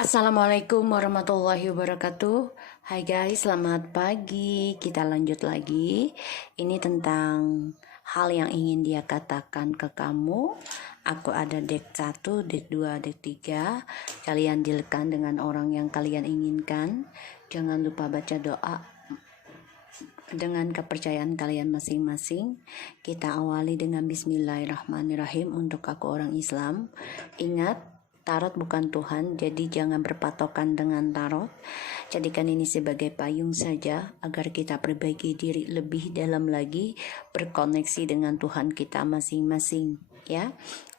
Assalamualaikum warahmatullahi wabarakatuh. Hai guys, selamat pagi. Kita lanjut lagi. Ini tentang hal yang ingin dia katakan ke kamu. Aku ada deck 1, deck 2, deck 3. Kalian dealkan dengan orang yang kalian inginkan. Jangan lupa baca doa dengan kepercayaan kalian masing-masing. Kita awali dengan Bismillahirrahmanirrahim. Untuk aku orang Islam, ingat, tarot bukan Tuhan, jadi jangan berpatokan dengan tarot. Jadikan ini sebagai payung saja agar kita perbaiki diri lebih dalam lagi, berkoneksi dengan Tuhan kita masing-masing, ya.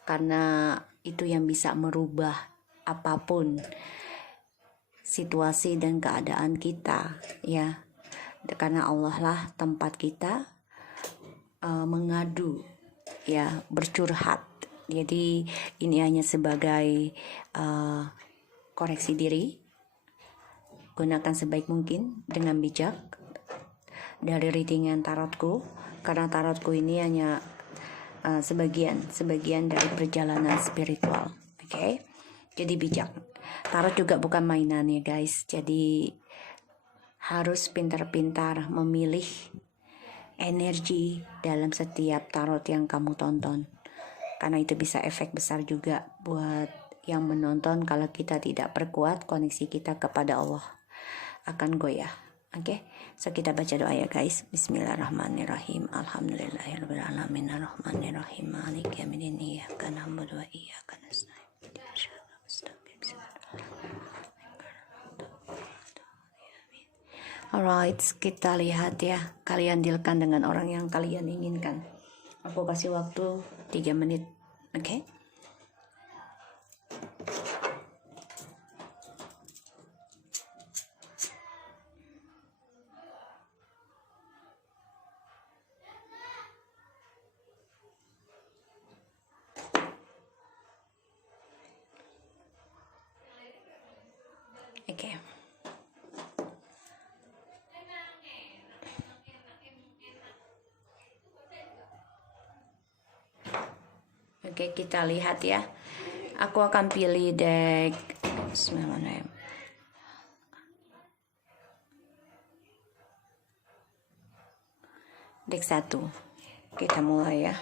Karena itu yang bisa merubah apapun situasi dan keadaan kita, ya. Karena Allah lah tempat kita mengadu, ya, bercurhat. Jadi ini hanya sebagai koreksi diri. Gunakan sebaik mungkin dengan bijak dari readingan tarotku, karena tarotku ini hanya sebagian dari perjalanan spiritual. Oke? Jadi bijak. Tarot juga bukan mainan ya guys. Jadi harus pintar-pintar memilih energi dalam setiap tarot yang kamu tonton. Karena itu bisa efek besar juga buat yang menonton. Kalau kita tidak perkuat koneksi kita kepada Allah, akan goyah. Oke, so kita baca doa ya guys. Bismillahirrahmanirrahim. Alhamdulillahirabbil alamin arrahmanirrahim maliki yaumiddin iyyaka na'budu wa iyyaka nasta'in. Alright, kita lihat ya. Kalian dealkan dengan orang yang kalian inginkan. Aku kasih waktu 3 menit. Oke? Oke. Oke, kita lihat ya. Aku akan pilih deck Bismillahirrahmanirrahim. Deck 1. Kita mulai ya.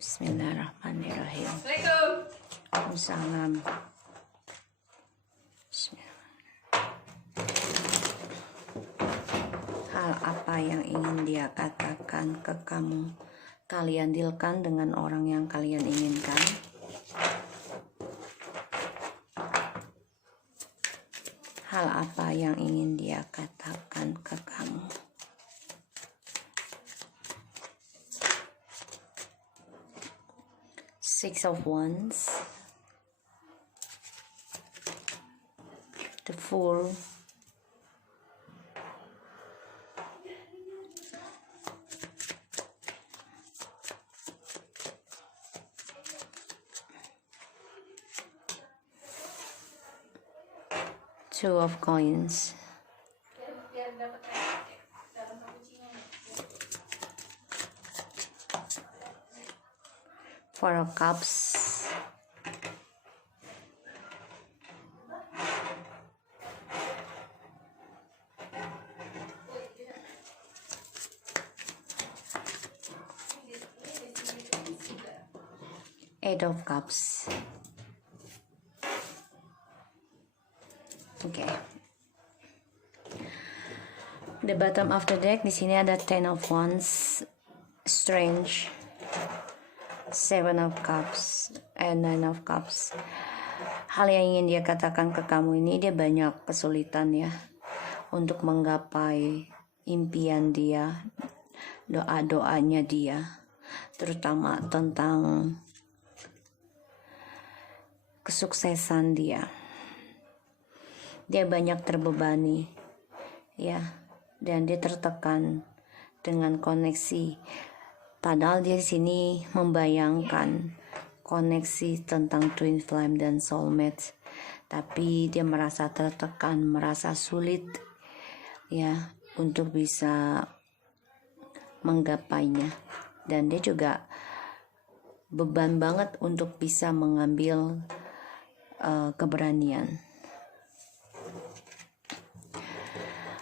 Bismillahirrahmanirrahim. Waalaikumsalam. Hal apa yang ingin dia katakan ke kamu? Kalian dealkan dengan orang yang kalian inginkan. Hal apa yang ingin dia katakan ke kamu? Six of Wands, the Fool, Two of Coins, Four of Cups, Eight of Cups. Oke. The bottom of the deck di sini ada Ten of Wands, Strange, Seven of Cups, and Nine of Cups. Hal yang ingin dia katakan ke kamu ini, dia banyak kesulitan ya untuk menggapai impian dia, doa-doanya dia, terutama tentang kesuksesan dia. Dia banyak terbebani ya, dan dia tertekan dengan koneksi. Padahal dia di sini membayangkan koneksi tentang twin flame dan soulmate, tapi dia merasa tertekan, merasa sulit ya untuk bisa menggapainya. Dan dia juga beban banget untuk bisa mengambil keberanian.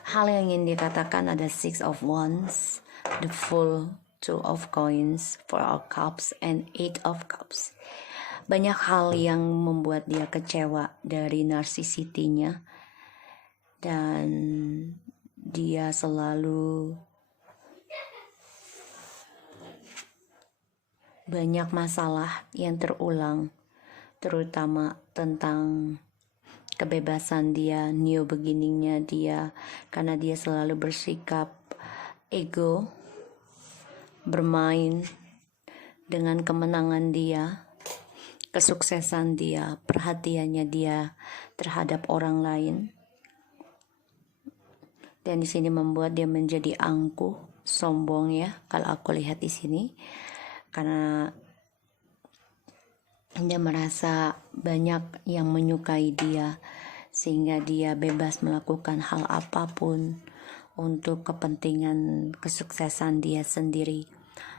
Hal yang ingin dikatakan ada Six of Wands, the Fool, Two of Coins, Four of Cups, and Eight of Cups. Banyak hal yang membuat dia kecewa dari narsisitinya, dan dia selalu banyak masalah yang terulang, terutama tentang kebebasan dia, new beginningnya dia, karena dia selalu bersikap ego, bermain dengan kemenangan dia, kesuksesan dia, perhatiannya dia terhadap orang lain. Dan di sini membuat dia menjadi angkuh, sombong ya, kalau aku lihat di sini, karena dia merasa banyak yang menyukai dia, sehingga dia bebas melakukan hal apapun untuk kepentingan kesuksesan dia sendiri.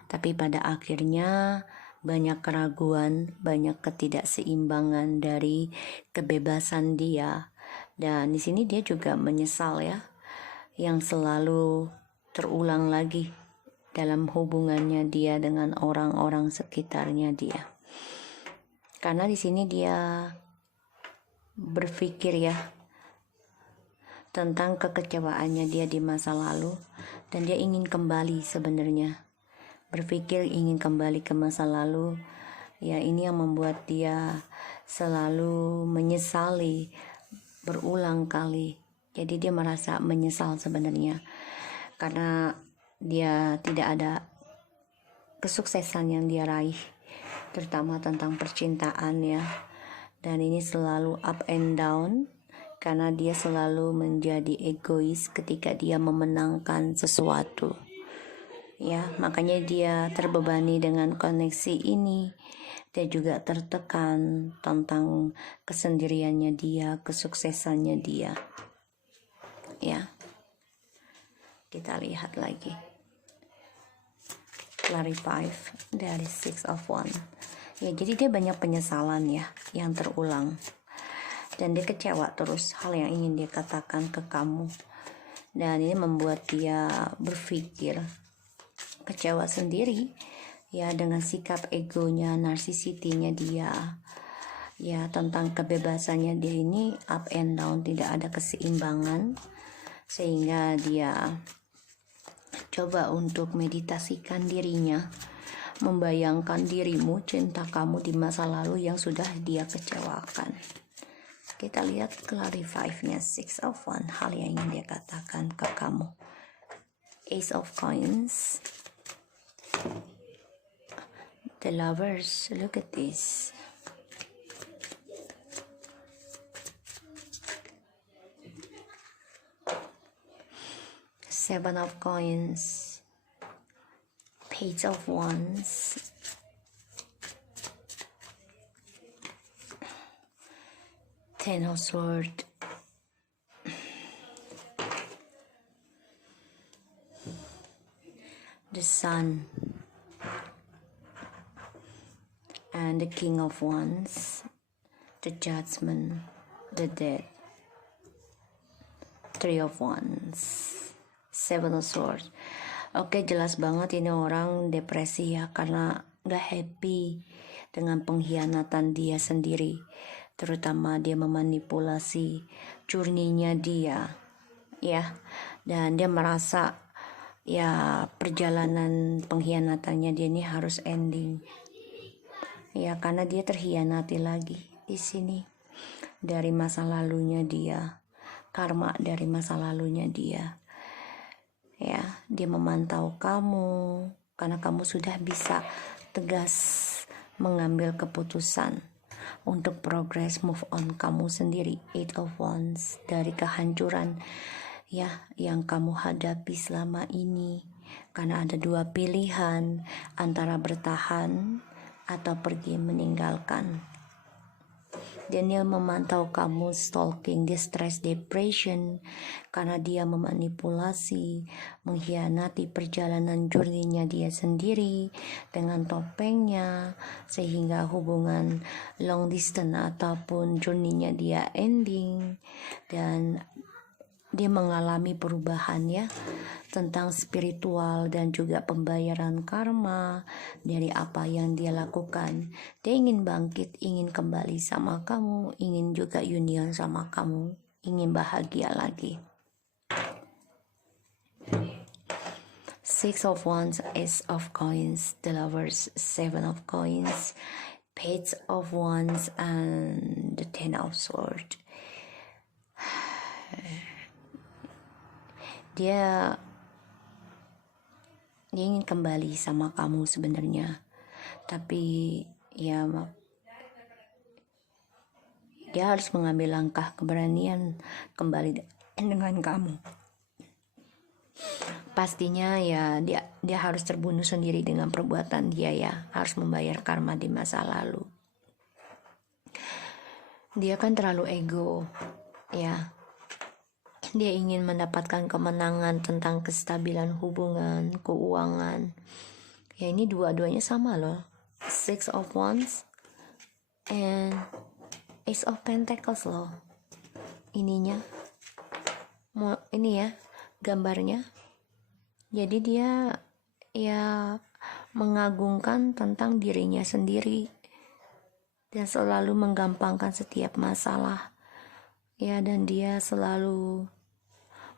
Tapi pada akhirnya banyak keraguan, banyak ketidakseimbangan dari kebebasan dia. Dan di sini dia juga menyesal ya, yang selalu terulang lagi dalam hubungannya dia dengan orang-orang sekitarnya dia. Karena di sini dia berpikir ya tentang kekecewaannya dia di masa lalu, dan dia ingin kembali sebenarnya. Berpikir ingin kembali ke masa lalu. Ya, ini yang membuat dia selalu menyesali berulang kali. Jadi dia merasa menyesal sebenarnya, karena dia tidak ada kesuksesan yang dia raih, terutama tentang percintaan ya. Dan ini selalu up and down, karena dia selalu menjadi egois ketika dia memenangkan sesuatu ya. Makanya dia terbebani dengan koneksi ini. Dia juga tertekan tentang kesendiriannya dia, kesuksesannya dia ya. Kita lihat lagi, clarify dari Six of Wands ya. Jadi dia banyak penyesalan ya yang terulang, dan dia kecewa terus hal yang ingin dia katakan ke kamu, dan ini membuat dia berpikir kecewa sendiri ya dengan sikap egonya, narsisitinya dia ya, tentang kebebasannya dia ini up and down, tidak ada keseimbangan, sehingga dia coba untuk meditasikan dirinya, membayangkan dirimu, cinta kamu di masa lalu yang sudah dia kecewakan. Kita lihat clarify-nya Six of Wands, hal yang ingin dia katakan ke kamu. Ace of Coins, the Lovers, look at this. Seven of Coins, Page of Wands, Ten of Swords, the Sun, and the King of Wands, the Judgment, the Death, Three of Wands, Seven of Swords. Oke, jelas banget ini orang depresi ya, karena gak happy dengan pengkhianatan dia sendiri, terutama dia memanipulasi journey-nya dia ya, dan dia merasa ya perjalanan pengkhianatannya dia ini harus ending ya, karena dia terkhianati lagi di sini dari masa lalunya dia, karma dari masa lalunya dia ya. Dia memantau kamu karena kamu sudah bisa tegas mengambil keputusan untuk progress, move on kamu sendiri. Eight of Wands, dari kehancuran ya yang kamu hadapi selama ini, karena ada dua pilihan antara bertahan atau pergi meninggalkan dan dia memantau kamu stalking, dia stress depression karena dia memanipulasi, mengkhianati perjalanan journey-nya dia sendiri dengan topengnya, sehingga hubungan long distance ataupun journey-nya dia ending, dan dia mengalami perubahan ya tentang spiritual dan juga pembayaran karma dari apa yang dia lakukan. Dia ingin bangkit, ingin kembali sama kamu, ingin juga union sama kamu, ingin bahagia lagi. Six of Wands, Ace of Coins, the Lovers, Seven of Coins, Page of Wands, and the Ten of Swords. Dia ingin kembali sama kamu sebenarnya, tapi ya dia harus mengambil langkah keberanian kembali dengan kamu. Pastinya ya dia harus terbunuh sendiri dengan perbuatan dia ya, harus membayar karma di masa lalu. Dia kan terlalu ego ya. Dia ingin mendapatkan kemenangan tentang kestabilan hubungan, keuangan. Ya ini dua-duanya sama loh. Six of Wands and Ace of Pentacles loh. Ininya. Ini ya gambarnya. Jadi dia ya mengagungkan tentang dirinya sendiri dan selalu menggampangkan setiap masalah. Ya, dan dia selalu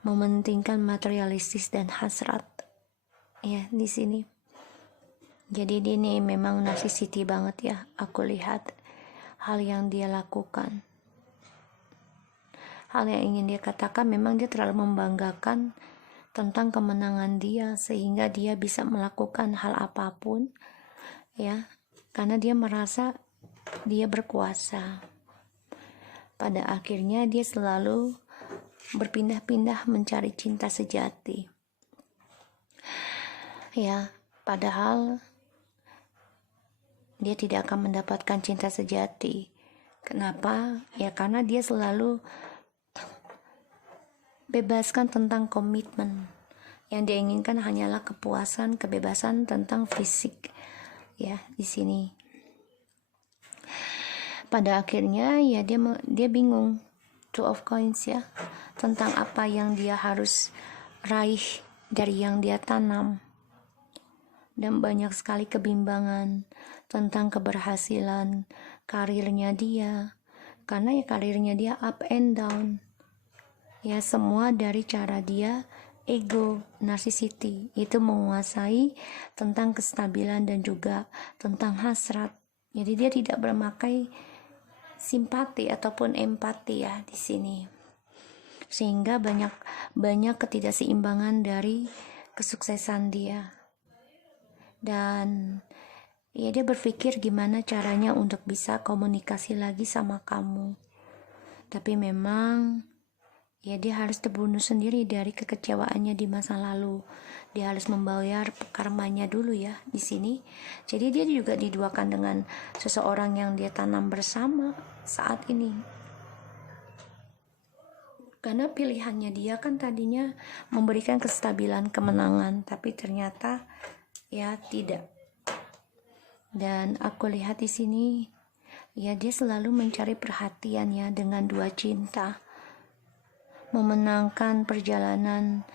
mementingkan materialistis dan hasrat ya di sini. Jadi dia ini memang narcissistic banget ya, aku lihat hal yang dia lakukan, hal yang ingin dia katakan. Memang dia terlalu membanggakan tentang kemenangan dia sehingga dia bisa melakukan hal apapun ya, karena dia merasa dia berkuasa. Pada akhirnya dia selalu berpindah-pindah mencari cinta sejati ya, padahal dia tidak akan mendapatkan cinta sejati. Kenapa? Ya karena dia selalu bebaskan tentang komitmen. Yang dia inginkan hanyalah kepuasan, kebebasan tentang fisik ya di sini. Pada akhirnya ya dia bingung, Two of Coins ya, tentang apa yang dia harus raih dari yang dia tanam. Dan banyak sekali kebimbangan tentang keberhasilan karirnya dia, karena ya karirnya dia up and down ya, semua dari cara dia ego, narcissistic itu menguasai tentang kestabilan dan juga tentang hasrat. Jadi dia tidak bermakai simpati ataupun empati ya di sini, sehingga banyak ketidakseimbangan dari kesuksesan dia. Dan ya dia berpikir gimana caranya untuk bisa komunikasi lagi sama kamu, tapi memang ya dia harus terbunuh sendiri dari kekecewaannya di masa lalu. Dia harus membayar karmanya dulu ya di sini. Jadi dia juga diduakan dengan seseorang yang dia tanam bersama saat ini. Karena pilihannya dia kan tadinya memberikan kestabilan, kemenangan, tapi ternyata ya tidak. Dan aku lihat di sini ya dia selalu mencari perhatian ya dengan dua cinta, memenangkan perjalanan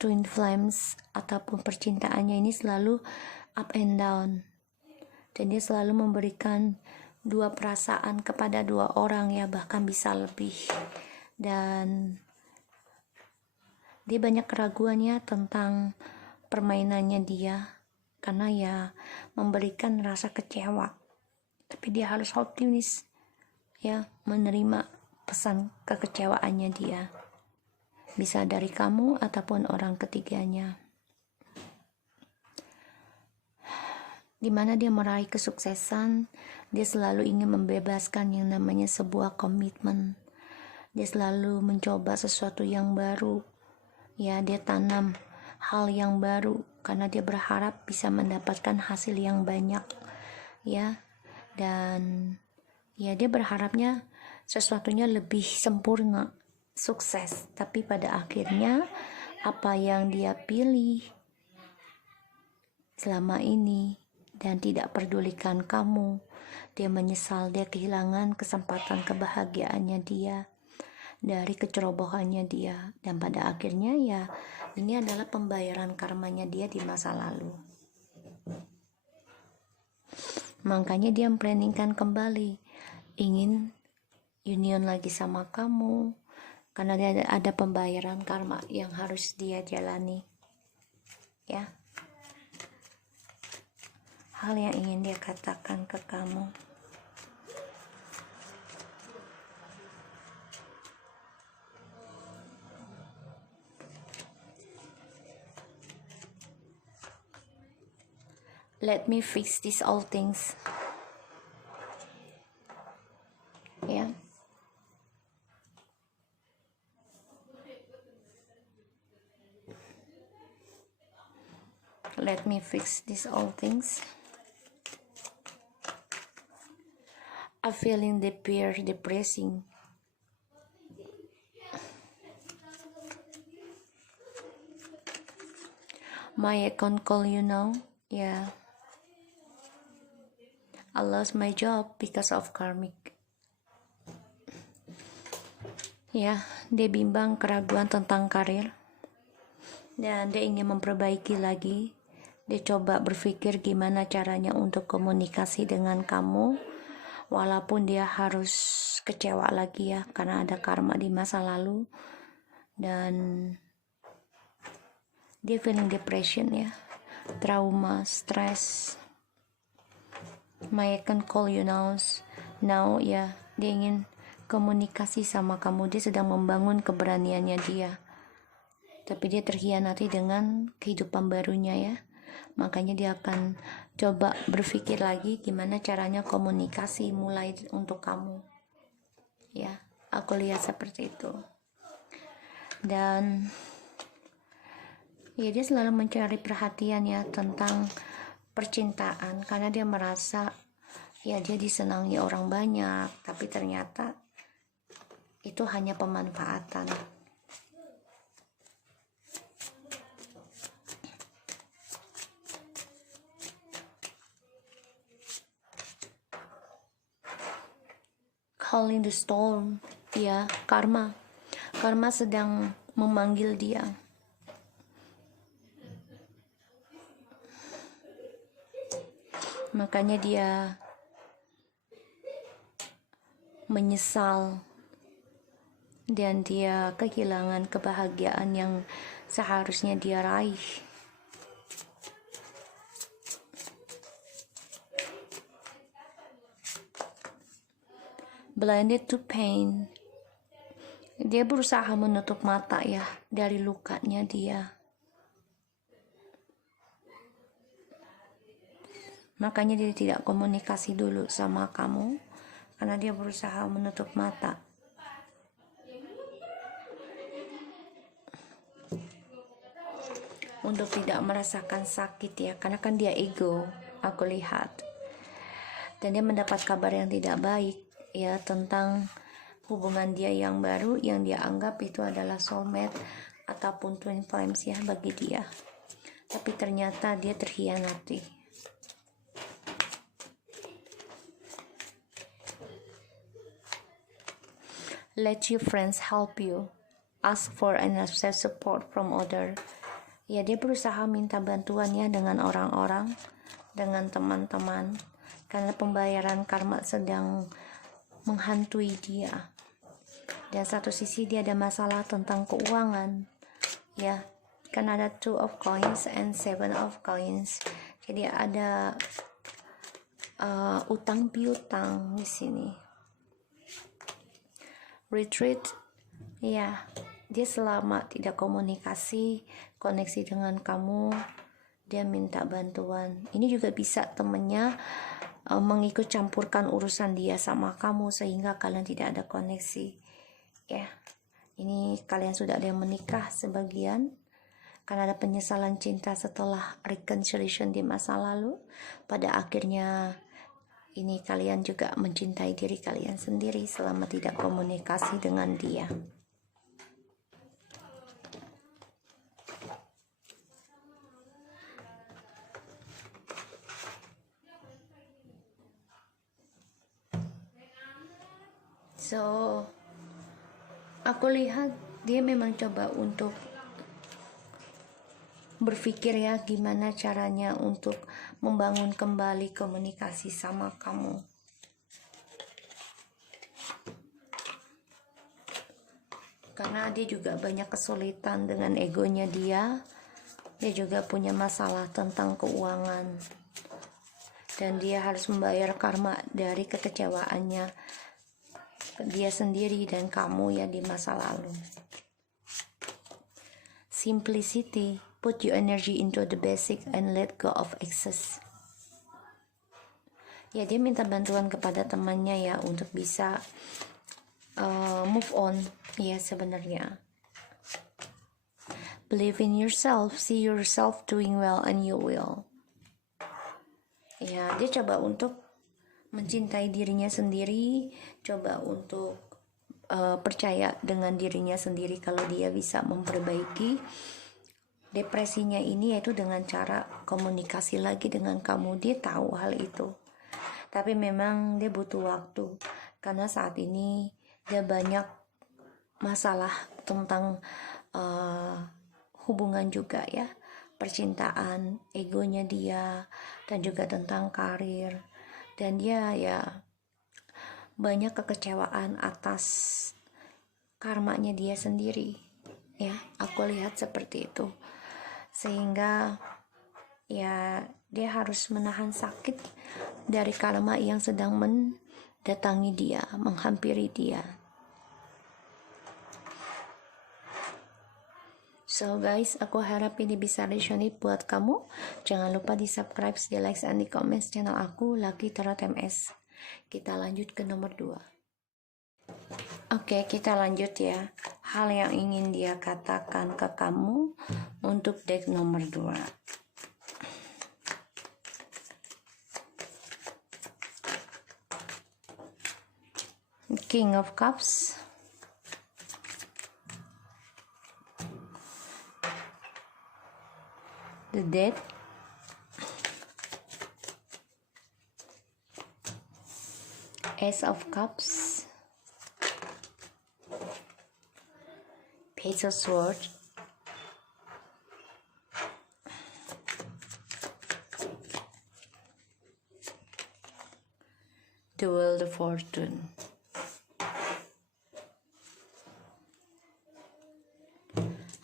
twin flames ataupun percintaannya ini selalu up and down, dan dia selalu memberikan dua perasaan kepada dua orang ya, bahkan bisa lebih. Dan dia banyak keraguannya tentang permainannya dia, karena ya memberikan rasa kecewa, tapi dia harus optimis ya, menerima pesan kekecewaannya dia, bisa dari kamu ataupun orang ketiganya. Dimana dia meraih kesuksesan, dia selalu ingin membebaskan yang namanya sebuah komitmen. Dia selalu mencoba sesuatu yang baru ya, dia tanam hal yang baru karena dia berharap bisa mendapatkan hasil yang banyak ya. Dan Ya, dia berharapnya sesuatunya lebih sempurna, sukses, tapi pada akhirnya apa yang dia pilih selama ini dan tidak pedulikan kamu, dia menyesal, dia kehilangan kesempatan kebahagiaannya dia dari kecerobohannya dia, dan pada akhirnya ya ini adalah pembayaran karmanya dia di masa lalu. Makanya dia memplanningkan kembali, ingin union lagi sama kamu, karena dia ada pembayaran karma yang harus dia jalani. Ya, hal yang ingin dia katakan ke kamu. Let me fix these all things. Ya. Let me fix these all things. I'm feeling depressing. My account call you now. Yeah. I lost my job because of karmic. Ya, dia bimbang, keraguan tentang karir. Dan dia ingin memperbaiki lagi. Dia coba berpikir gimana caranya untuk komunikasi dengan kamu. Walaupun dia harus kecewa lagi ya, karena ada karma di masa lalu. Dan dia feeling depression ya, trauma, stress. I can call you now ya, dia ingin komunikasi sama kamu. Dia sedang membangun keberaniannya dia, tapi dia terhianati dengan kehidupan barunya ya. Makanya dia akan coba berpikir lagi gimana caranya komunikasi mulai untuk kamu ya. Aku lihat seperti itu. Dan ya, dia selalu mencari perhatian ya tentang percintaan, karena dia merasa ya dia disenangi orang banyak, tapi ternyata itu hanya pemanfaatan. Calling the storm ya, karma sedang memanggil dia. Makanya dia menyesal dan dia kehilangan kebahagiaan yang seharusnya dia raih. Blinded to pain. Dia berusaha menutup mata ya dari lukanya dia. Makanya dia tidak komunikasi dulu sama kamu, karena dia berusaha menutup mata. Untuk tidak merasakan sakit ya, karena kan dia ego, aku lihat. Dan dia mendapat kabar yang tidak baik ya tentang hubungan dia yang baru, yang dia anggap itu adalah soulmate ataupun twin flames ya bagi dia. Tapi ternyata dia terhianati. Let your friends help you. Ask for and accept support from other. Ya, dia berusaha minta bantuannya dengan orang-orang, dengan teman-teman, karena pembayaran karma sedang menghantui dia. Dan satu sisi dia ada masalah tentang keuangan. Ya, kan ada 2 of coins and 7 of coins. Jadi ada utang piutang di sini. Retreat, ya, dia selama tidak komunikasi, koneksi dengan kamu, dia minta bantuan. Ini juga bisa temennya mengikut campurkan urusan dia sama kamu sehingga kalian tidak ada koneksi. Ya, ini kalian sudah ada yang menikah sebagian, karena ada penyesalan cinta setelah reconciliation di masa lalu. Pada akhirnya ini kalian juga mencintai diri kalian sendiri selama tidak komunikasi dengan dia. So, aku lihat dia memang coba untuk berpikir ya gimana caranya untuk membangun kembali komunikasi sama kamu. Karena dia juga banyak kesulitan dengan egonya dia. Dia juga punya masalah tentang keuangan. Dan dia harus membayar karma dari kekecewaannya dia sendiri dan kamu ya di masa lalu. Simplicity, put your energy into the basic and let go of excess. Ya, dia minta bantuan kepada temannya ya untuk bisa move on ya sebenarnya. Believe in yourself, see yourself doing well and you will. Ya, dia coba untuk mencintai dirinya sendiri, coba untuk percaya dengan dirinya sendiri kalau dia bisa memperbaiki depresinya ini, yaitu dengan cara komunikasi lagi dengan kamu. Dia tahu hal itu, tapi memang dia butuh waktu karena saat ini dia banyak masalah tentang hubungan juga ya, percintaan, egonya dia, dan juga tentang karir. Dan dia ya banyak kekecewaan atas karmanya dia sendiri ya, aku lihat seperti itu. Sehingga ya dia harus menahan sakit dari karma yang sedang mendatangi dia, menghampiri dia. So guys, aku harap ini bisa resonate buat kamu. Jangan lupa di subscribe, di like, dan di comment channel aku, Lucky Tarot MS. Kita lanjut ke nomor 2. Oke, kita lanjut ya. Hal yang ingin dia katakan ke kamu untuk deck nomor 2. King of Cups, the Death, Ace of Cups, Page of Swords, the Wheel of Fortune.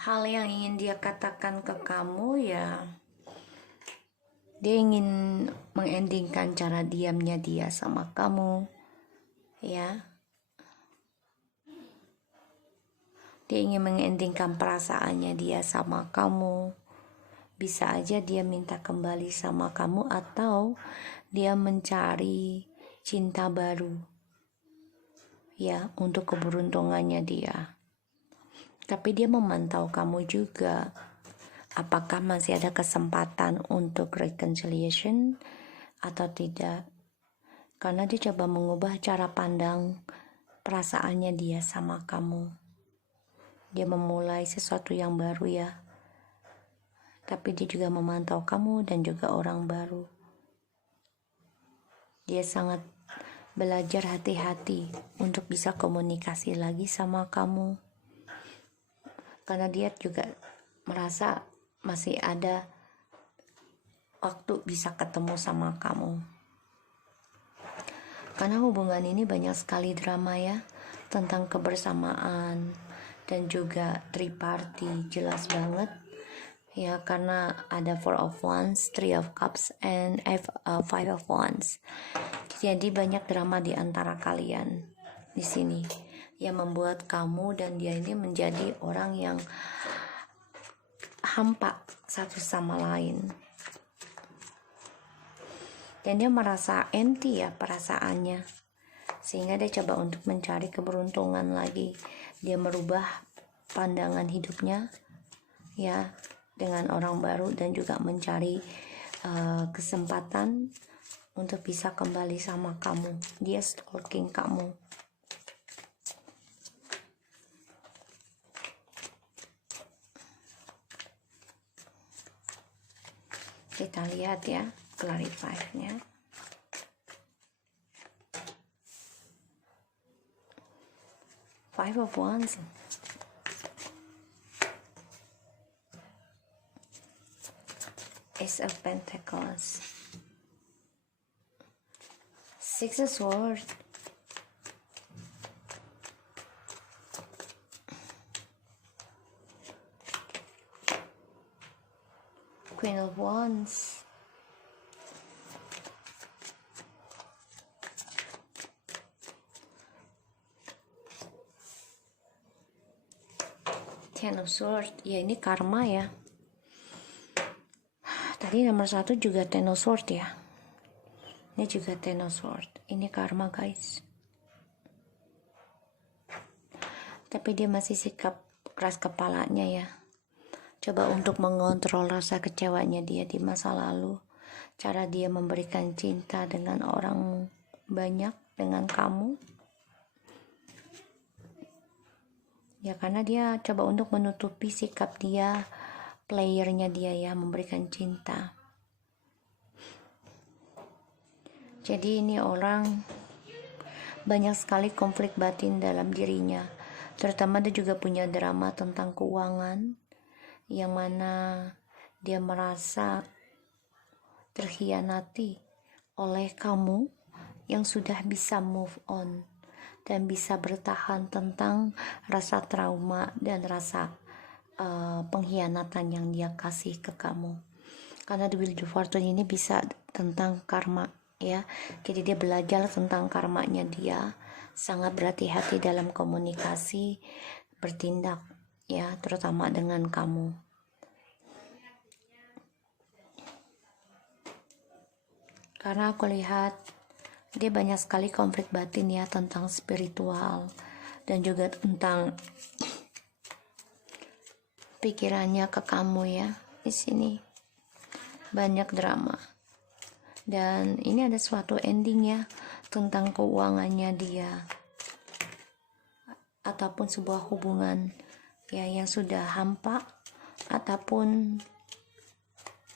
Hal yang ingin dia katakan ke kamu ya, dia ingin mengendingkan cara diamnya dia sama kamu ya. Dia ingin mengendingkan perasaannya dia sama kamu. Bisa aja dia minta kembali sama kamu, atau dia mencari cinta baru ya untuk keberuntungannya dia. Tapi dia memantau kamu juga. Apakah masih ada kesempatan untuk reconciliation atau tidak? Karena dia coba mengubah cara pandang perasaannya dia sama kamu. Dia memulai sesuatu yang baru ya. Tapi dia juga memantau kamu dan juga orang baru. Dia sangat belajar hati-hati untuk bisa komunikasi lagi sama kamu. Karena dia juga merasa masih ada waktu bisa ketemu sama kamu. Karena hubungan ini banyak sekali drama ya, tentang kebersamaan dan juga triparty, jelas banget ya, karena ada Four of Wands, Three of Cups, and Five of Wands. Jadi banyak drama di antara kalian di sini yang membuat kamu dan dia ini menjadi orang yang hampa satu sama lain. Dan dia merasa empty ya perasaannya. Sehingga dia coba untuk mencari keberuntungan lagi. Dia merubah pandangan hidupnya ya dengan orang baru dan juga mencari kesempatan untuk bisa kembali sama kamu. Dia stalking kamu. Kita lihat ya, clarify-nya. Five of Wands. Ace of Pentacles. Six of Swords. Queen of Wands. Ten of Swords. Ya, ini karma ya. Tadi nomor 1 juga Ten of Swords ya. Ini juga Ten of Swords. Ini karma guys. Tapi dia masih sikap keras kepalanya ya. Coba untuk mengontrol rasa kecewanya dia di masa lalu. Cara dia memberikan cinta dengan orang banyak, dengan kamu. Ya karena dia coba untuk menutupi sikap dia, playernya dia ya, memberikan cinta. Jadi ini orang banyak sekali konflik batin dalam dirinya. Terutama dia juga punya drama tentang keuangan, yang mana dia merasa terkhianati oleh kamu yang sudah bisa move on dan bisa bertahan tentang rasa trauma dan rasa pengkhianatan yang dia kasih ke kamu. Karena di Wheel of Fortune ini bisa tentang karma ya. Jadi dia belajar tentang karmanya dia, sangat berhati-hati dalam komunikasi, bertindak ya, terutama dengan kamu. Karena aku lihat dia banyak sekali konflik batin ya, tentang spiritual dan juga tentang pikirannya ke kamu ya. Di sini banyak drama. Dan ini ada suatu ending ya, tentang keuangannya dia, ataupun sebuah hubungan ya yang sudah hampa, ataupun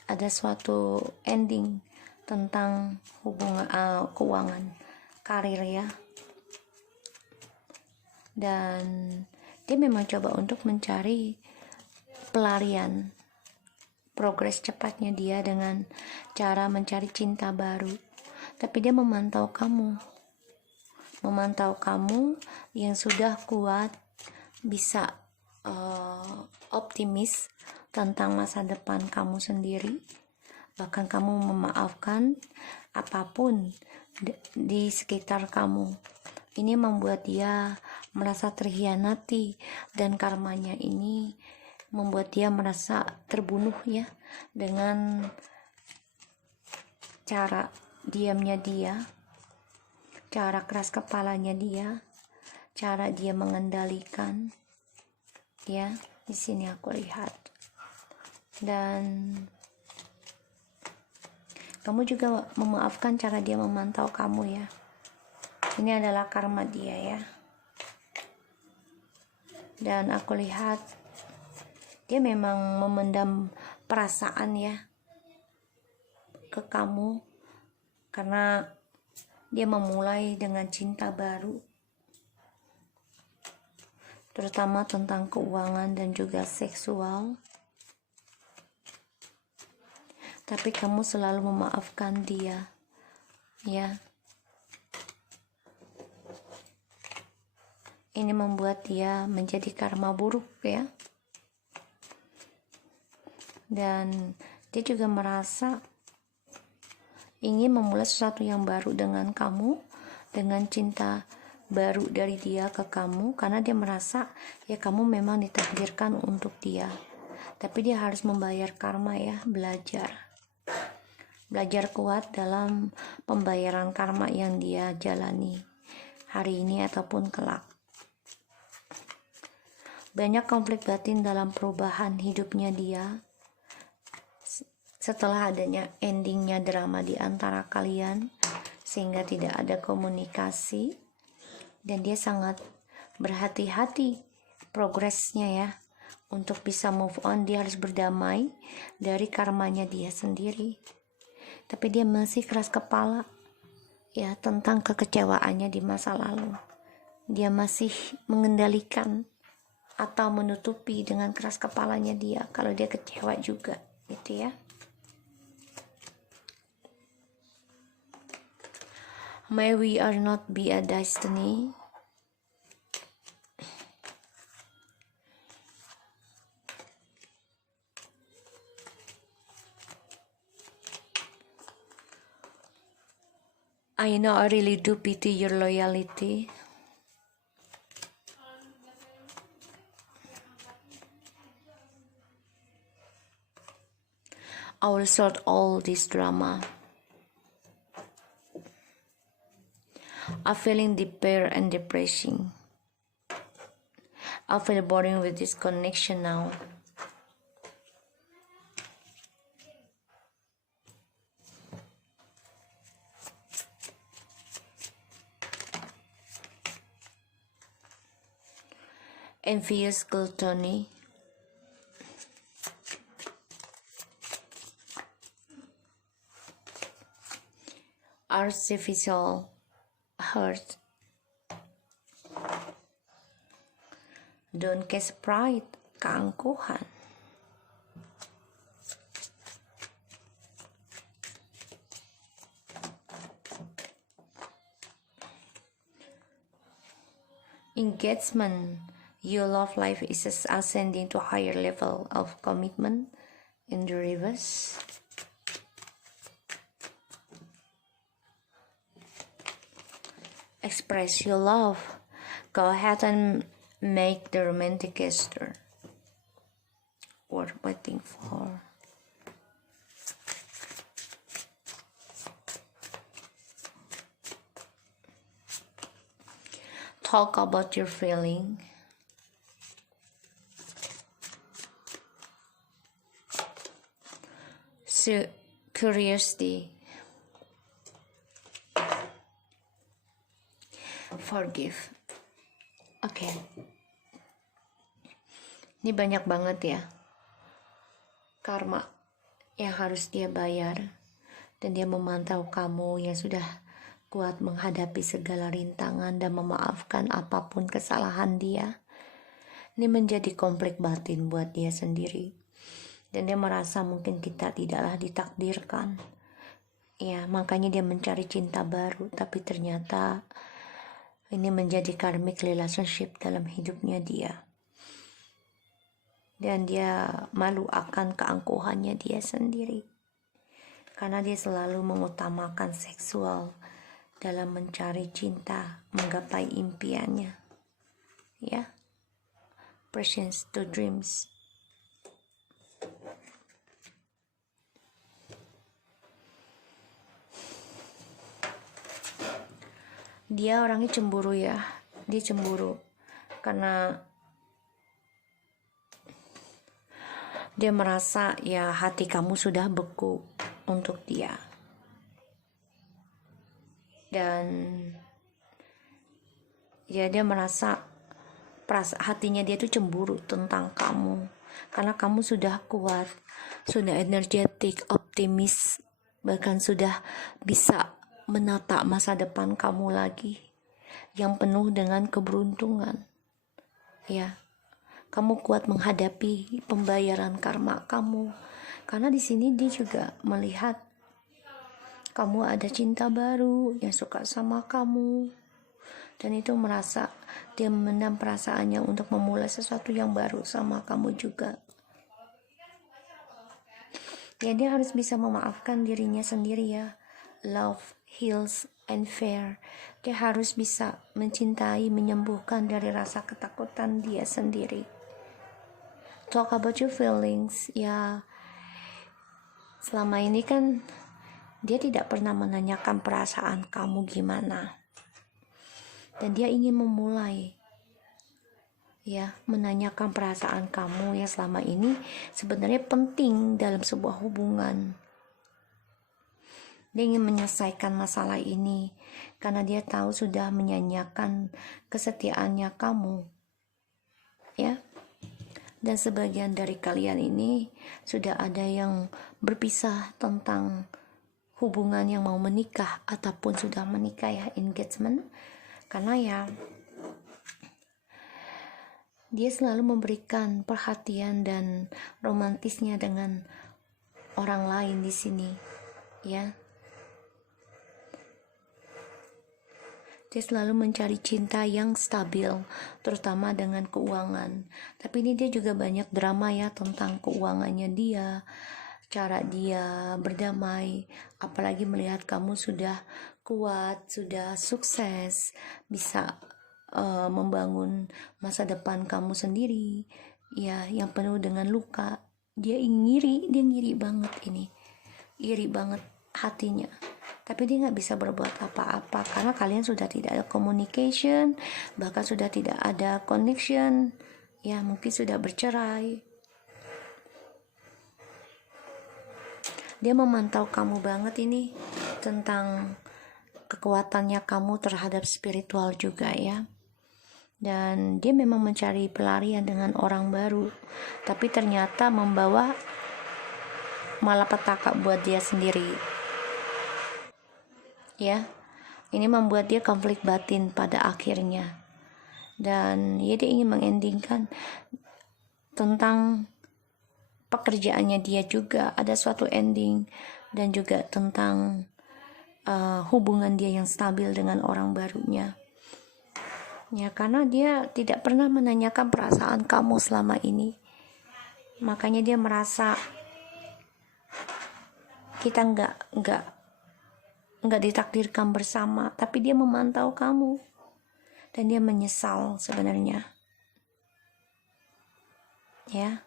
ada suatu ending tentang hubungan keuangan, karir ya. Dan dia memang coba untuk mencari pelarian, progres cepatnya dia dengan cara mencari cinta baru. Tapi dia memantau kamu yang sudah kuat, bisa optimis tentang masa depan kamu sendiri. Bahkan kamu memaafkan apapun di sekitar kamu. Ini membuat dia merasa terhianati, dan karmanya ini membuat dia merasa terbunuh ya, dengan cara diamnya dia, cara keras kepalanya dia, cara dia mengendalikan ya. Di sini aku lihat. Dan kamu juga memaafkan cara dia memantau kamu ya. Ini adalah karma dia ya. Dan aku lihat dia memang memendam perasaan ya ke kamu, karena dia memulai dengan cinta baru, terutama tentang keuangan dan juga seksual. Tapi kamu selalu memaafkan dia ya. Ini membuat dia menjadi karma buruk ya. Dan dia juga merasa ingin memulai sesuatu yang baru dengan kamu, dengan cinta baru dari dia ke kamu, karena dia merasa ya kamu memang ditakdirkan untuk dia. Tapi dia harus membayar karma ya, belajar kuat dalam pembayaran karma yang dia jalani hari ini ataupun kelak. Banyak konflik batin dalam perubahan hidupnya dia, setelah adanya endingnya drama di antara kalian, sehingga tidak ada komunikasi, dan dia sangat berhati-hati progresnya ya. Untuk bisa move on, dia harus berdamai dari karmanya dia sendiri. Tapi dia masih keras kepala ya tentang kekecewaannya di masa lalu. Dia masih mengendalikan atau menutupi dengan keras kepalanya dia kalau dia kecewa juga gitu ya. May we are not be a destiny. I know I really do pity your loyalty. I will sort all this drama. I'm feeling despair and depressing. I feel boring with this connection now. Envious gluttony. Artificial hurt. Don't catch pride, keangkuhan. Engagement. Your love life is ascending to a higher level of commitment in the reverse. Express your love. Go ahead and make the romantic gesture worth waiting for. Talk about your feeling. So, curiosity. Forgive. Oke. Ini banyak banget ya karma yang harus dia bayar, dan dia memantau kamu yang sudah kuat menghadapi segala rintangan dan memaafkan apapun kesalahan dia. Ini menjadi konflik batin buat dia sendiri, dan dia merasa mungkin kita tidaklah ditakdirkan ya, makanya dia mencari cinta baru. Tapi ternyata ini menjadi karmic relationship dalam hidupnya dia, dan dia malu akan keangkuhannya dia sendiri karena dia selalu mengutamakan seksual dalam mencari cinta, menggapai impiannya ya. Presence to dreams. Dia orangnya cemburu ya. Dia cemburu karena dia merasa ya hati kamu sudah beku untuk dia, dan ya dia merasa hatinya dia tuh cemburu tentang kamu karena kamu sudah kuat, sudah energetik, optimis, bahkan sudah bisa menata masa depan kamu lagi yang penuh dengan keberuntungan ya. Kamu kuat menghadapi pembayaran karma kamu karena di sini dia juga melihat kamu ada cinta baru yang suka sama kamu, dan itu merasa dia memendam perasaannya untuk memulai sesuatu yang baru sama kamu juga ya. Dia harus bisa memaafkan dirinya sendiri ya. Love heals and fear. Dia harus bisa mencintai, menyembuhkan dari rasa ketakutan dia sendiri. Talk about your feelings ya. Selama ini kan dia tidak pernah menanyakan perasaan kamu gimana, dan dia ingin memulai ya, menanyakan perasaan kamu yang selama ini sebenarnya penting dalam sebuah hubungan. Dia ingin menyelesaikan masalah ini karena dia tahu sudah menyanyiakan kesetiaannya kamu, ya. Dan sebagian dari kalian ini sudah ada yang berpisah tentang hubungan yang mau menikah ataupun sudah menikah, ya, engagement. Karena ya dia selalu memberikan perhatian dan romantisnya dengan orang lain di sini, ya. Dia selalu mencari cinta yang stabil, terutama dengan keuangan. Tapi ini dia juga banyak drama, ya, tentang keuangannya dia, cara dia berdamai, apalagi melihat kamu sudah kuat, sudah sukses, bisa membangun masa depan kamu sendiri, ya, yang penuh dengan luka. Dia ngiri banget ini, iri banget hatinya. Tapi dia nggak bisa berbuat apa-apa karena kalian sudah tidak ada communication, bahkan sudah tidak ada connection, ya, mungkin sudah bercerai. Dia memantau kamu banget ini tentang kekuatannya kamu terhadap spiritual juga, ya. Dan dia memang mencari pelarian dengan orang baru, tapi ternyata membawa malapetaka buat dia sendiri, ya. Ini membuat dia konflik batin pada akhirnya. Dan ya, dia ingin mengendingkan tentang pekerjaannya dia juga, ada suatu ending, dan juga tentang hubungan dia yang stabil dengan orang barunya, ya, karena dia tidak pernah menanyakan perasaan kamu selama ini. Makanya dia merasa kita nggak ditakdirkan bersama, tapi dia memantau kamu dan dia menyesal sebenarnya, ya,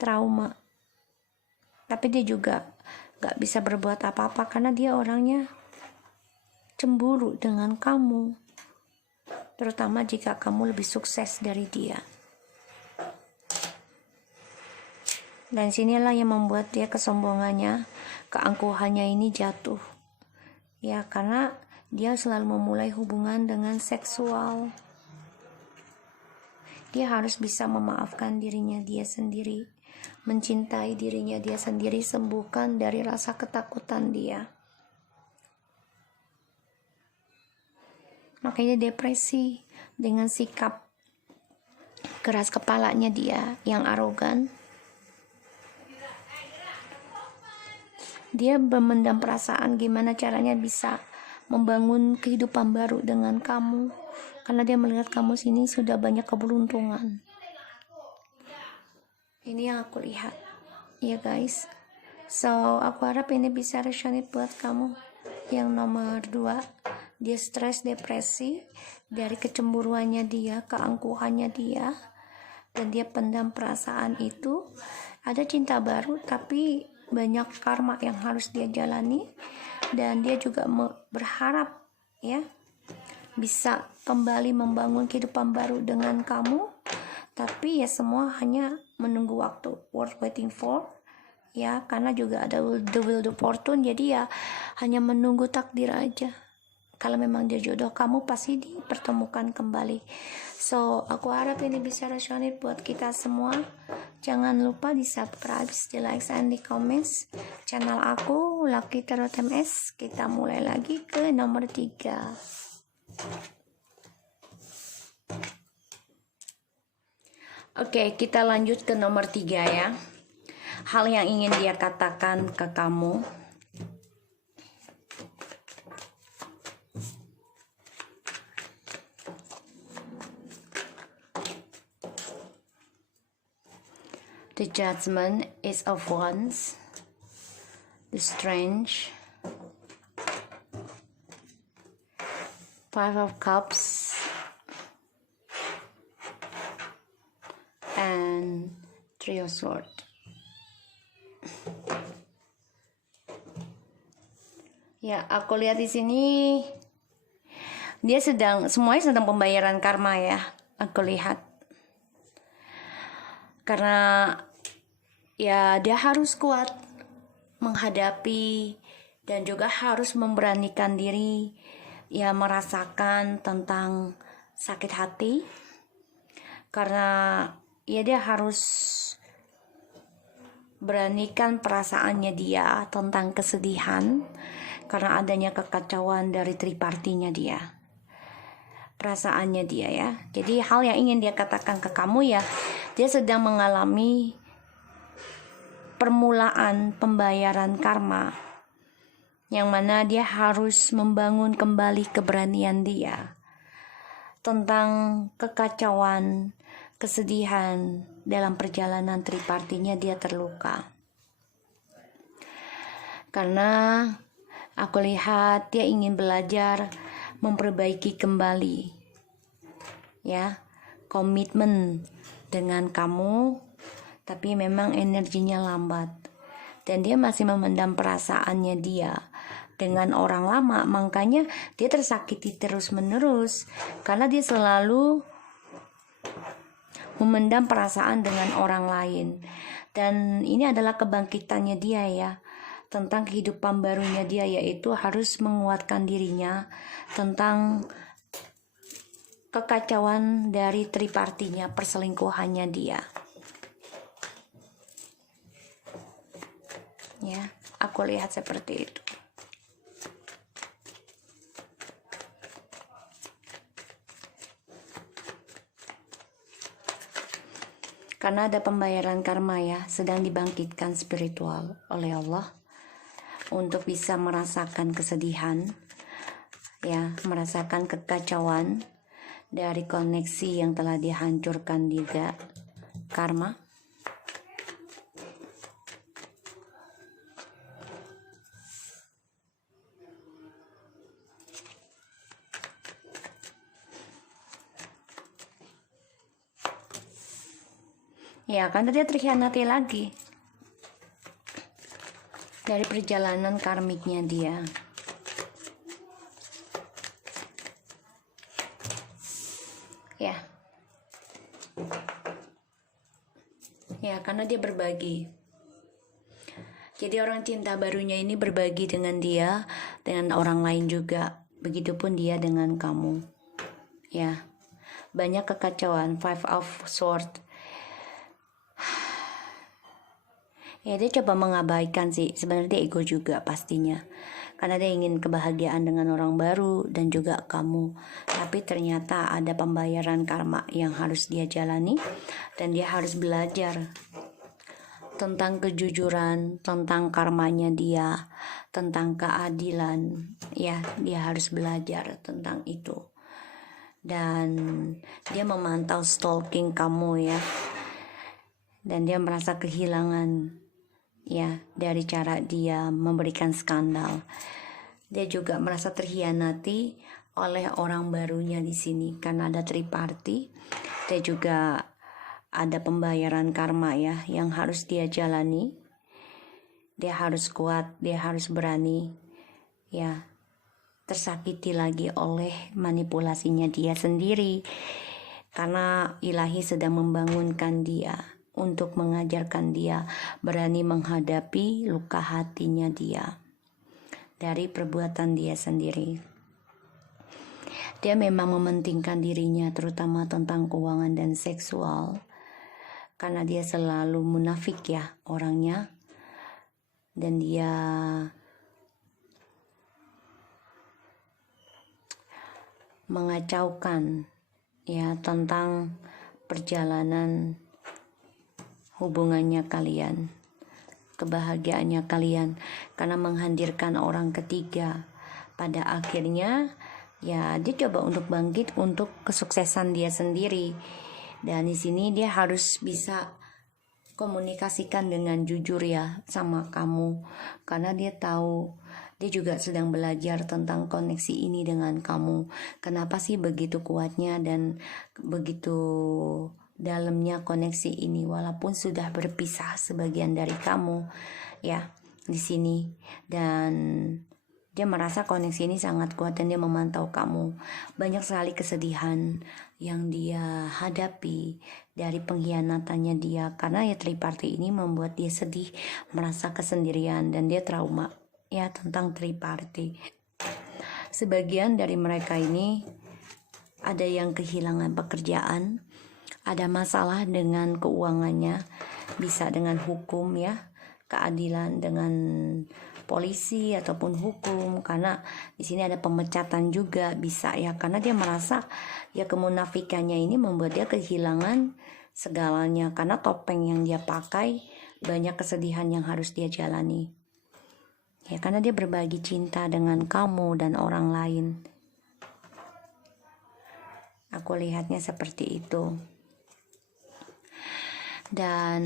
trauma. Tapi dia juga nggak bisa berbuat apa-apa karena dia orangnya cemburu dengan kamu, terutama jika kamu lebih sukses dari dia. Dan sinilah yang membuat dia kesombongannya, keangkuhannya ini jatuh, ya, karena dia selalu memulai hubungan dengan seksual. Dia harus bisa memaafkan dirinya dia sendiri, mencintai dirinya dia sendiri, sembuhkan dari rasa ketakutan dia. Makanya depresi dengan sikap keras kepalanya dia yang arogan. Dia memendam perasaan gimana caranya bisa membangun kehidupan baru dengan kamu, karena dia melihat kamu sini sudah banyak keberuntungan. Ini yang aku lihat, ya guys. So aku harap ini bisa resonate buat kamu. Yang nomor 2, dia stres, depresi dari kecemburuannya dia, keangkuhannya dia, dan dia pendam perasaan itu. Ada cinta baru tapi banyak karma yang harus dia jalani, dan dia juga berharap, ya, bisa kembali membangun kehidupan baru dengan kamu. Tapi ya semua hanya menunggu waktu, worth waiting for, ya, karena juga ada the will, the fortune. Jadi ya hanya menunggu takdir aja. Kalau memang dia jodoh kamu, pasti dipertemukan kembali. So aku harap ini bisa resonate buat kita semua. Jangan lupa di subscribe, di like, and di comments channel aku Lucky Tarot MS. Kita mulai lagi ke nomor 3. Oke, kita lanjut ke nomor 3, ya. Hal yang ingin dia katakan ke kamu. The Judgment is of Wands, the Strange, Five of Cups, and Three of Swords. Ya, aku lihat di sini dia semuanya sedang pembayaran karma, ya. Aku lihat karena ya dia harus kuat menghadapi dan juga harus memberanikan diri ya merasakan tentang sakit hati, karena ya dia harus beranikan perasaannya dia tentang kesedihan karena adanya kekacauan dari tripartinya dia, perasaannya dia ya. Jadi hal yang ingin dia katakan ke kamu ya, dia sedang mengalami permulaan pembayaran karma, yang mana dia harus membangun kembali keberanian dia tentang kekacauan, kesedihan dalam perjalanan tripartinya. Dia terluka karena aku lihat dia ingin belajar memperbaiki kembali ya komitmen dengan kamu, tapi memang energinya lambat dan dia masih memendam perasaannya dia dengan orang lama. Makanya dia tersakiti terus menerus karena dia selalu memendam perasaan dengan orang lain. Dan ini adalah kebangkitannya dia ya, tentang kehidupan barunya dia, yaitu harus menguatkan dirinya tentang kekacauan dari tripartinya, perselingkuhannya dia. Ya, aku lihat seperti itu. Karena ada pembayaran karma ya, sedang dibangkitkan spiritual oleh Allah untuk bisa merasakan kesedihan ya, merasakan kekacauan dari koneksi yang telah dihancurkan juga karma. Ya, karena dia terkhianati lagi dari perjalanan karmiknya dia. Ya. Ya, karena dia berbagi. Jadi orang cinta barunya ini berbagi dengan dia, dengan orang lain juga. Begitupun dia dengan kamu. Ya. Banyak kekacauan, 5 of Swords. Ya, dia coba mengabaikan sih, sebenarnya dia ego juga pastinya, karena dia ingin kebahagiaan dengan orang baru dan juga kamu. Tapi ternyata ada pembayaran karma yang harus dia jalani, dan dia harus belajar tentang kejujuran, tentang karmanya dia, tentang keadilan. Ya, dia harus belajar tentang itu. Dan dia memantau stalking kamu ya, dan dia merasa kehilangan ya dari cara dia memberikan skandal. Dia juga merasa terhianati oleh orang barunya di sini karena ada triparti. Dia juga ada pembayaran karma ya yang harus dia jalani. Dia harus kuat, dia harus berani ya, tersakiti lagi oleh manipulasinya dia sendiri, karena ilahi sedang membangunkan dia untuk mengajarkan dia berani menghadapi luka hatinya dia dari perbuatan dia sendiri. Dia memang mementingkan dirinya, terutama tentang keuangan dan seksual, karena dia selalu munafik ya orangnya, dan dia mengacaukan ya tentang perjalanan hubungannya kalian, kebahagiaannya kalian, karena menghadirkan orang ketiga. Pada akhirnya ya dia coba untuk bangkit untuk kesuksesan dia sendiri, dan di sini dia harus bisa komunikasikan dengan jujur ya sama kamu, karena dia tahu dia juga sedang belajar tentang koneksi ini dengan kamu. Kenapa sih begitu kuatnya dan begitu dalamnya koneksi ini walaupun sudah berpisah sebagian dari kamu ya di sini. Dan Dia merasa koneksi ini sangat kuat dan dia memantau kamu. Banyak sekali kesedihan yang dia hadapi dari pengkhianatannya dia. Karena ya third party ini membuat dia sedih, merasa kesendirian, dan dia trauma ya tentang third party. Sebagian dari mereka ini ada yang kehilangan pekerjaan, ada masalah dengan keuangannya, bisa dengan hukum ya, keadilan dengan polisi ataupun hukum, karena di sini ada pemecatan juga bisa ya, karena dia merasa ya kemunafikannya ini membuat dia kehilangan segalanya, karena topeng yang dia pakai banyak kesedihan yang harus dia jalani ya, karena dia berbagi cinta dengan kamu dan orang lain. Aku lihatnya seperti itu. Dan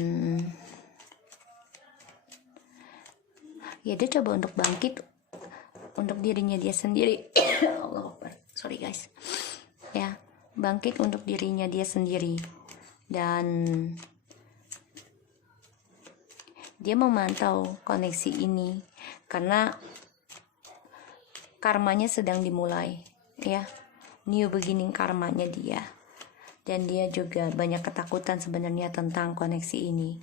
ya dia coba untuk bangkit untuk dirinya dia sendiri. Allah Akbar. Sorry guys. Ya, bangkit untuk dirinya dia sendiri. Dan dia memantau koneksi ini karena karmanya sedang dimulai ya. New beginning karmanya dia. Dan dia juga banyak ketakutan sebenarnya tentang koneksi ini.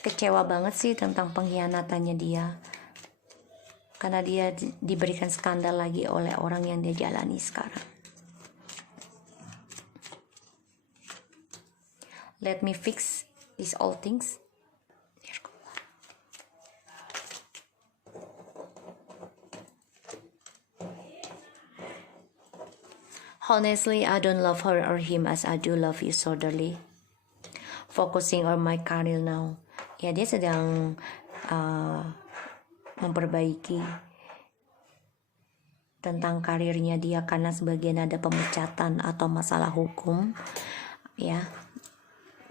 Kecewa banget sih tentang pengkhianatannya dia, karena dia diberikan skandal lagi oleh orang yang dia jalani sekarang. Let me fix these all things. Honestly, I don't love her or him as I do love you so dearly. Focusing on my career now. Ya, dia sedang memperbaiki tentang karirnya dia karena sebagian ada pemecatan atau masalah hukum ya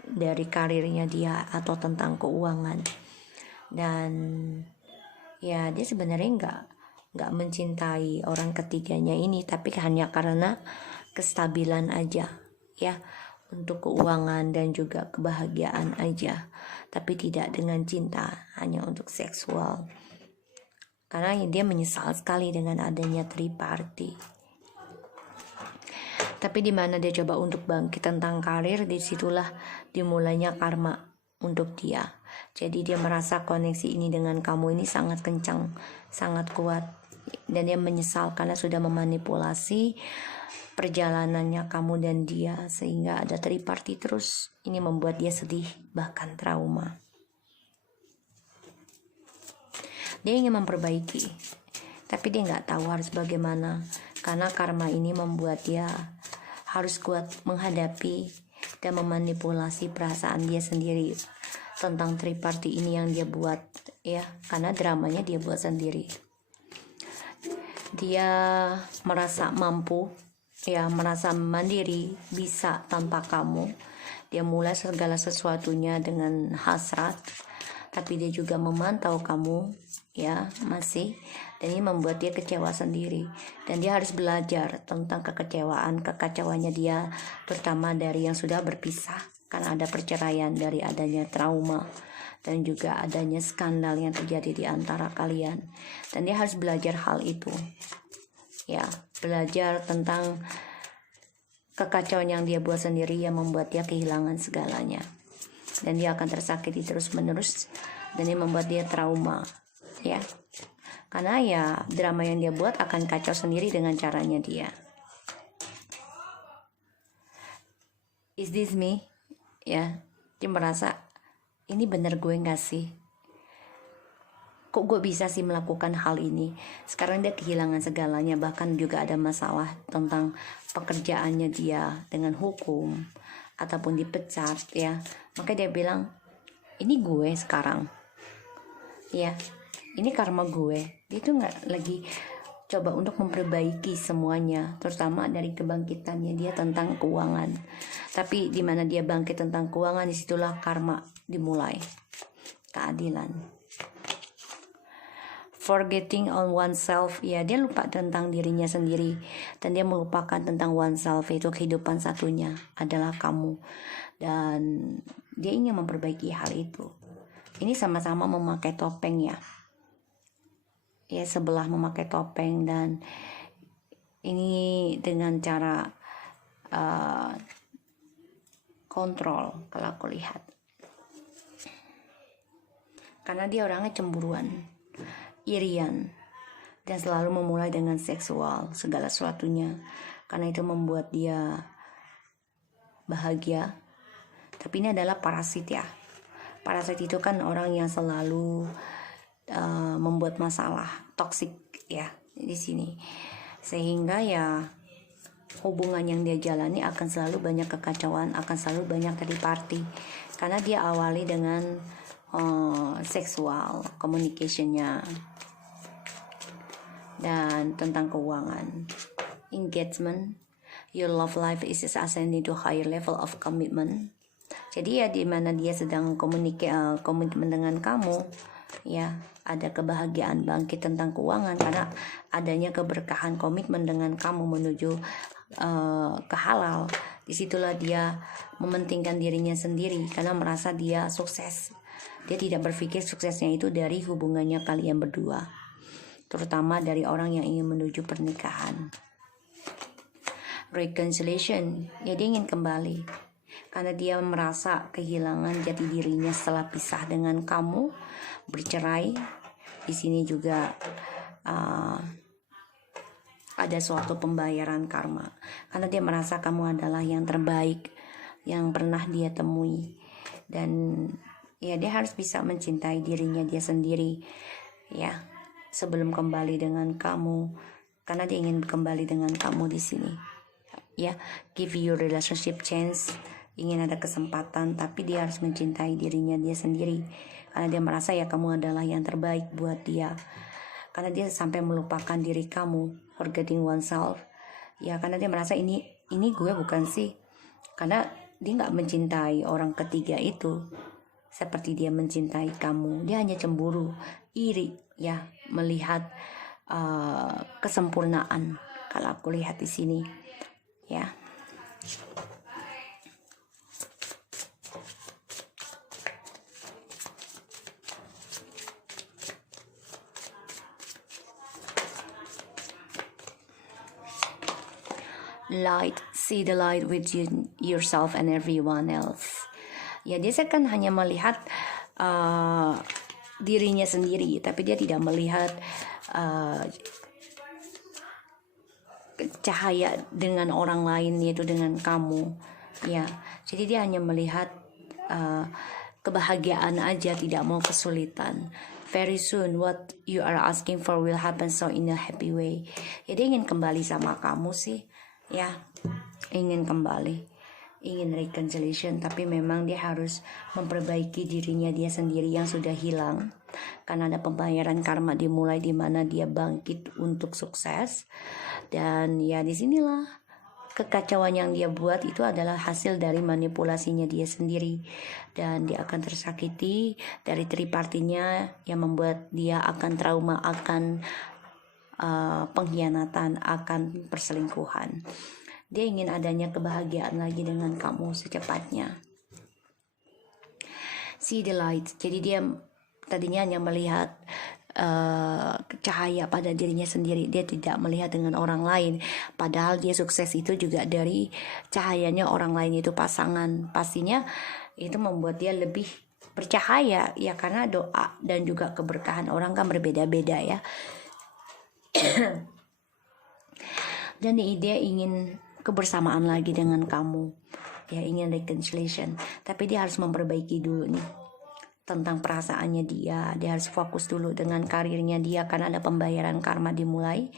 dari karirnya dia atau tentang keuangan. Dan ya dia sebenarnya nggak mencintai orang ketiganya ini, tapi hanya karena kestabilan aja ya, untuk keuangan dan juga kebahagiaan aja, tapi tidak dengan cinta, hanya untuk seksual. Karena dia menyesal sekali dengan adanya third party. Tapi di mana dia coba untuk bangkit tentang karir, disitulah dimulainya karma untuk dia. Jadi dia merasa koneksi ini dengan kamu ini sangat kencang, sangat kuat, dan dia menyesal karena sudah memanipulasi perjalanannya kamu dan dia, sehingga ada third party terus. Ini membuat dia sedih, bahkan trauma. Dia ingin memperbaiki, tapi dia nggak tahu harus bagaimana, karena karma ini membuat dia harus kuat menghadapi dan memanipulasi perasaan dia sendiri tentang third party ini yang dia buat ya, karena dramanya dia buat sendiri. Dia merasa mampu ya, merasa mandiri, bisa tanpa kamu. Dia mulai segala sesuatunya dengan hasrat, tapi dia juga memantau kamu ya masih, dan ini membuat dia kecewa sendiri, dan dia harus belajar tentang kekacauannya dia, terutama dari yang sudah berpisah karena ada perceraian, dari adanya trauma dan juga adanya skandal yang terjadi di antara kalian, dan dia harus belajar hal itu ya, belajar tentang kekacauan yang dia buat sendiri yang membuat dia kehilangan segalanya, dan dia akan tersakiti terus menerus, dan ini membuat dia trauma ya, karena ya drama yang dia buat akan kacau sendiri dengan caranya dia. Is this me? Ya, dia merasa ini bener gue gak sih? Kok gue bisa sih melakukan hal ini? Sekarang dia kehilangan segalanya, bahkan juga ada masalah tentang pekerjaannya dia dengan hukum ataupun dipecat ya. Maka dia bilang, ini gue sekarang ya, ini karma gue. Dia tuh nggak lagi coba untuk memperbaiki semuanya, terutama dari kebangkitannya dia tentang keuangan. Tapi di mana dia bangkit tentang keuangan, disitulah karma dimulai, keadilan. Forgetting on oneself, ya dia lupa tentang dirinya sendiri, dan dia melupakan tentang oneself, itu kehidupan satunya adalah kamu, dan dia ingin memperbaiki hal itu. Ini sama-sama memakai topeng ya. ya sebelah memakai topeng, dan ini dengan cara kontrol kalau aku lihat, karena dia orangnya cemburuan, irian, dan selalu memulai dengan seksual segala sesuatunya, karena itu membuat dia bahagia. Tapi ini adalah parasit ya. Parasit itu kan orang yang selalu membuat masalah, toksik ya di sini, sehingga ya hubungan yang dia jalani akan selalu banyak kekacauan, akan selalu banyak tadi party, karena dia awali dengan seksual communicationnya, dan tentang keuangan, engagement. Your love life is ascending to higher level of commitment. Jadi ya di mana dia sedang komitmen dengan kamu, ya ada kebahagiaan bangkit tentang keuangan, karena adanya keberkahan komitmen dengan kamu menuju ke halal. Disitulah dia mementingkan dirinya sendiri karena merasa dia sukses. Dia tidak berpikir suksesnya itu dari hubungannya kalian berdua, terutama dari orang yang ingin menuju pernikahan. Reconciliation, ya dia ingin kembali karena dia merasa kehilangan jati dirinya setelah pisah dengan kamu, bercerai. Di sini juga ada suatu pembayaran karma, karena dia merasa kamu adalah yang terbaik yang pernah dia temui, dan ya dia harus bisa mencintai dirinya dia sendiri ya sebelum kembali dengan kamu, karena dia ingin kembali dengan kamu di sini ya. Give your relationship chance, ingin ada kesempatan, tapi dia harus mencintai dirinya dia sendiri, karena dia merasa ya kamu adalah yang terbaik buat dia, karena dia sampai melupakan diri kamu, forgetting oneself ya, karena dia merasa ini gue bukan sih, karena dia nggak mencintai orang ketiga itu seperti dia mencintai kamu. Dia hanya cemburu, iri ya, melihat kesempurnaan kalau aku lihat di sini ya. Light, see the light within yourself and everyone else. Ya dia kan hanya melihat dirinya sendiri, tapi dia tidak melihat cahaya dengan orang lain, yaitu dengan kamu ya. Jadi dia hanya melihat kebahagiaan aja, tidak mau kesulitan. Very soon what you are asking for will happen so in a happy way. Ya dia ingin kembali sama kamu sih ya, ingin kembali, ingin reconciliation, tapi memang dia harus memperbaiki dirinya dia sendiri yang sudah hilang, karena ada pembayaran karma dimulai di mana dia bangkit untuk sukses. Dan ya disinilah kekacauan yang dia buat itu adalah hasil dari manipulasinya dia sendiri, dan dia akan tersakiti dari tripartinya yang membuat dia akan trauma, akan pengkhianatan, akan perselingkuhan. Dia ingin adanya kebahagiaan lagi dengan kamu secepatnya. See the light. Jadi dia tadinya hanya melihat cahaya pada dirinya sendiri, dia tidak melihat dengan orang lain, padahal dia sukses itu juga dari cahayanya orang lain, itu pasangan. Pastinya itu membuat dia lebih bercahaya ya, karena doa dan juga keberkahan orang kan berbeda-beda ya. Dan dia ingin kebersamaan lagi dengan kamu ya, ingin reconciliation, tapi dia harus memperbaiki dulu nih tentang perasaannya dia harus fokus dulu dengan karirnya dia, karena ada pembayaran karma dimulai.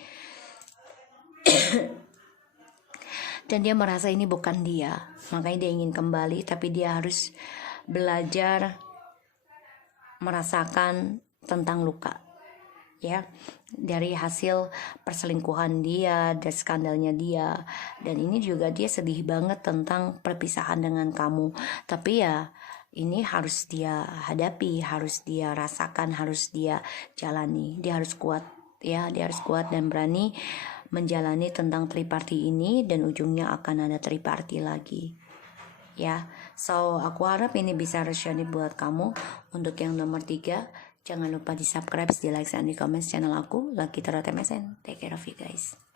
Dan dia merasa ini bukan dia, makanya dia ingin kembali, tapi dia harus belajar merasakan tentang luka ya, dari hasil perselingkuhan dia dan skandalnya dia. Dan ini juga dia sedih banget tentang perpisahan dengan kamu, tapi ya ini harus dia hadapi, harus dia rasakan, harus dia jalani. Dia harus kuat ya, dia harus kuat dan berani menjalani tentang triparti ini, dan ujungnya akan ada triparti lagi ya. So aku harap ini bisa resonate buat kamu. Untuk yang nomor 3, Jangan lupa di subscribe, di like, dan di comment channel aku, Lucky Tarot MSN. Take care of you guys.